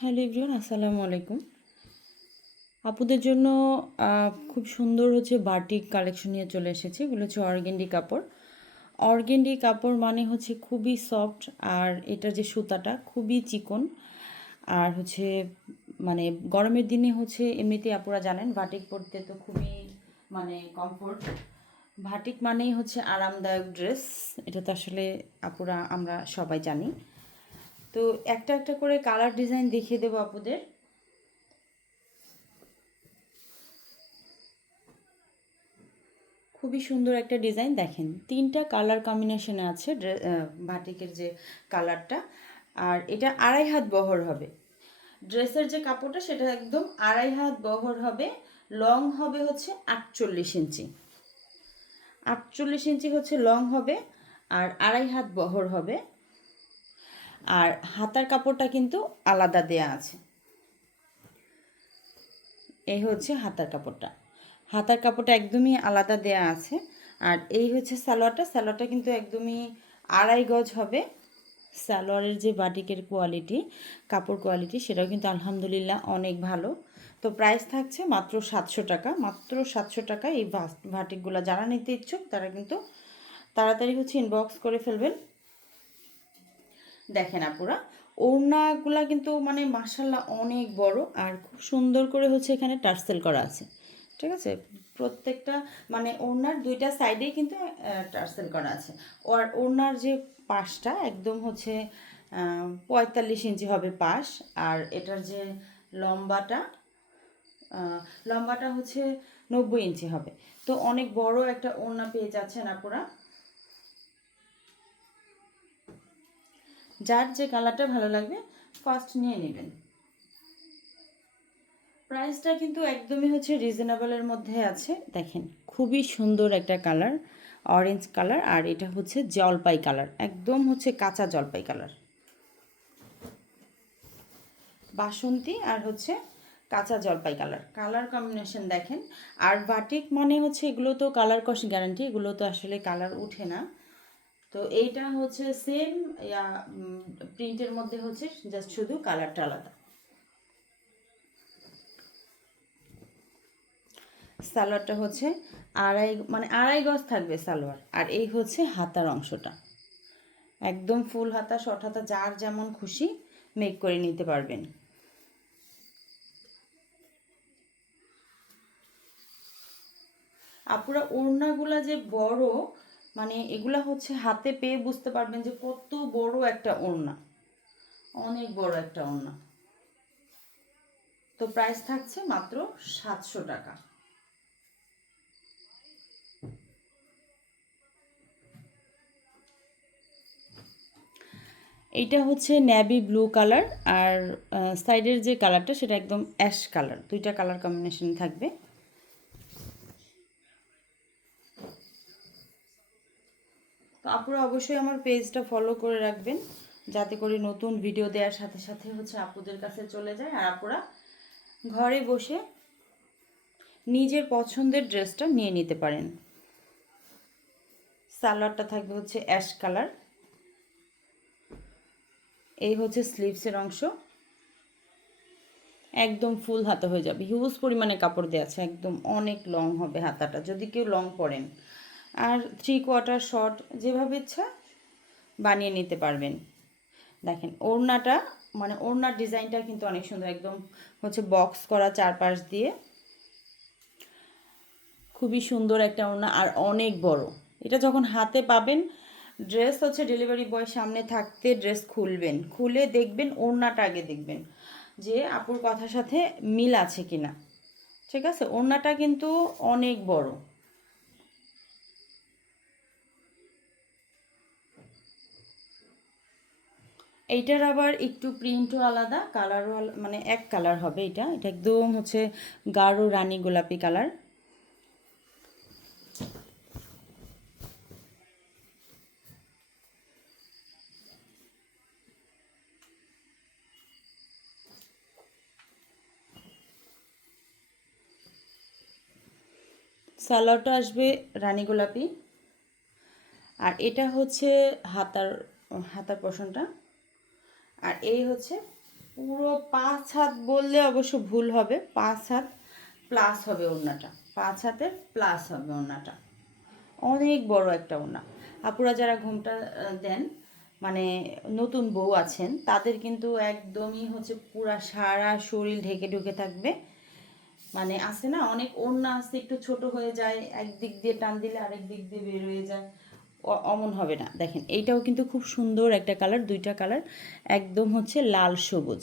Hello everyone, আসসালামু আলাইকুম। আপুদের জন্য খুব সুন্দর বাটিক কালেকশন নিয়ে চলে এসেছি। এগুলো অর্গেন্ডি কাপড়। অর্গেন্ডি কাপড় মানে খুবই সফট, আর এটা যে সুতাটা খুবই চিকন। আর মানে গরমের দিনে এমনিতেই আপুরা জানেন বাটিক পরতে তো খুবই কমফোর্ট। বাটিক মানেই আরামদায়ক ড্রেস। এটা তো আসলে আপুরা আমরা সবাই জানি। তো একটা একটা করে কালার ডিজাইন দেখিয়ে দেবো আপুদের। খুবই সুন্দর একটা ডিজাইন, দেখেন 3টা কালার কম্বিনেশনে আছে বাটিকের যে কালারটা। আর এটা 2.5 হাত বহর হবে। ড্রেসের যে কাপড়টা সেটা একদম 2.5 হাত বহর হবে। লং হবে 48 ইঞ্চি। 48 ইঞ্চি লং হবে, আর 2.5 হাত বহর হবে। আর হাতার কাপড়টা কিন্তু আলাদা দেয়া আছে। এই হাতার কাপড়টা। হাতার কাপড়টা একদমই আলাদা দেয়া আছে। আর এই সালোয়ারটা কিন্তু একদমই 2.5 গজ হবে। সালোয়ারের যে বাটিকের কোয়ালিটি, কাপড় কোয়ালিটি, সেটাও কিন্তু আলহামদুলিল্লাহ অনেক ভালো। তো প্রাইস থাকছে মাত্র 700 টাকা। মাত্র 700 টাকা। এই বাটিকগুলো যারা নিতে ইচ্ছুক তারা কিন্তু তাড়াতাড়ি ইনবক্স করে ফেলবেন। দেখেন আপুরা, ওড়নাগুলা কিন্তু মাশাল্লাহ অনেক বড়, আর খুব সুন্দর করে এখানে টার্সেল করা আছে। ঠিক আছে, প্রত্যেকটা ওড়নার 2টা সাইডেই কিন্তু টার্সেল করা আছে। আর ওড়নার যে পাশটা একদম 45 ইঞ্চি হবে পাশ। আর এটার যে লম্বাটা লম্বাটা 90 ইঞ্চি হবে। তো অনেক বড় একটা ওড়না পেয়ে যাচ্ছেন আপুরা। যার যে কালারটা ভালো লাগবে ফার্স্ট নিয়ে নেবেন। প্রাইসটা কিন্তু একদমই রিজনেবলের মধ্যে আছে। দেখেন খুবই সুন্দর একটা কালার, অরেঞ্জ কালার। আর এটা জলপাই কালার, একদম কাঁচা জলপাই কালার। বাসন্তী আর কাঁচা জলপাই কালার, কালার কম্বিনেশন দেখেন। আর বাটিক মানে এগুলো তো কালার কস গ্যারান্টি, এগুলো তো আসলে কালার উঠে না। তো এইটা সেম প্রিন্টের মধ্যে জাস্ট শুধু কালারটা আলাদা। সালোয়ারটা 2.5 গজ থাকবে সালোয়ার। আর এই হাতার অংশটা একদম ফুল হাতা, শর্ট হাতা, যার যেমন খুশি মেক করে নিতে পারবেন। আপুরা ওড়নাগুলা যে বড়, এগুলা হাতে পেয়ে বুঝতে পারবেন যে কত বড় একটা ওড়না, অনেক বড় একটা ওড়না। তো প্রাইস থাকছে মাত্র 700 টাকা। এইটা নেভি ব্লু কালার, আর সাইডের যে কালারটা সেটা একদম অ্যাশ কালার। 2টা কালার কম্বিনেশন থাকবে। তো আপুরা অবশ্যই আমার পেজটা ফলো করে রাখবেন, যাতে করে নতুন ভিডিও দেওয়ার সাথে সাথে আপুদের কাছে চলে যায়, আর আপুরা ঘরে বসে নিজের পছন্দের ড্রেসটা নিয়ে নিতে পারেন। সালোয়ারটা থাকবে অ্যাশ কালার। এই স্লিভসের অংশ, একদম ফুল হাতা হয়ে যাবে। হিউজ পরিমাণে কাপড় দেওয়া আছে, একদম অনেক লং হবে হাতাটা যদি কেউ লং পরেন। আর 3/4 শর্ট যেভাবে ইচ্ছা বানিয়ে নিতে পারবেন। দেখেন ওড়নাটা, ওড়নার ডিজাইনটা কিন্তু অনেক সুন্দর, একদম বক্স করা চারপাশ দিয়ে। খুবই সুন্দর একটা ওড়না, আর অনেক বড়। এটা যখন হাতে পাবেন, ড্রেস ডেলিভারি বয় সামনে থাকতে ড্রেস খুলবেন, খুলে দেখবেন ওড়নাটা আগে দেখবেন যে আপুর কথার সাথে মিল আছে কিনা। ঠিক আছে, ওড়নাটা কিন্তু অনেক বড়। এইটার আবার একটু প্রিন্টও আলাদা, কালারও এক কালার হবে। এটা এটা একদম গাঢ় রানী গোলাপি কালার। সালোয়ারটা আসবে রানী গোলাপি। আর এটা হাতার হাতার পোর্শনটা। আর এই পুরো 5 হাত বললে অবশ্য ভুল হবে, 5 হাত প্লাস হবে ওড়নাটা, 5 হাতের প্লাস হবে ওড়নাটা। অনেক বড় একটা ওড়না। আপুরা যারা ঘোমটা দেন, মানে নতুন বউ আছেন, তাদের কিন্তু একদমই হচ্ছে পুরা সারা শরীর ঢেকে ঢুকে থাকবে। মানে আছে না, অনেক ওড়না আছে একটু ছোট হয়ে যায়, একদিক দিয়ে টান দিলে আরেক দিক দিয়ে বের হয়ে যায়, অমন হবে না। দেখেন এইটাও কিন্তু খুব সুন্দর একটা কালার, দুইটা কালার একদম হচ্ছে লাল সবুজ,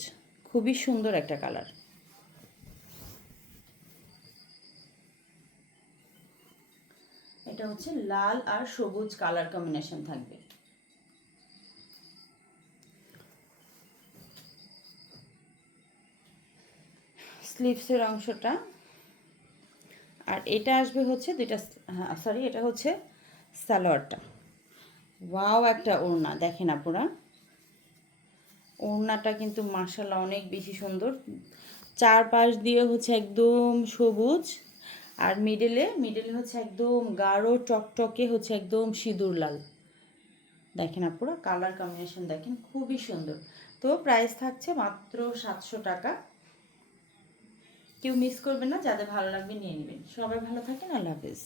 খুবই সুন্দর একটা কালার। এটা হচ্ছে লাল আর সবুজ কালার কম্বিনেশন থাকবে। স্লিভসের অংশটা, আর এটা আসবে হচ্ছে দুইটা, হ্যাঁ সরি, এটা হচ্ছে সালোয়ারটা। ওয়াও একটা ওড়না, দেখেন আপুরা ওড়নাটা কিন্তু মাশাআল্লাহ অনেক বেশি সুন্দর। চারপাশ দিয়ে হচ্ছে একদম সবুজ, আর মিডলে হচ্ছে একদম গাঢ় টকটকে হচ্ছে একদম সিঁদুর লাল। দেখেন আপুরা কালার কম্বিনেশন দেখেন, খুবই সুন্দর। তো প্রাইস থাকছে মাত্র 700 টাকা। কেউ মিস করবেন না, যাদের ভালো লাগবে নিয়ে নেবেন। সবাই ভালো থাকেন, আল্লাহ হাফেজ।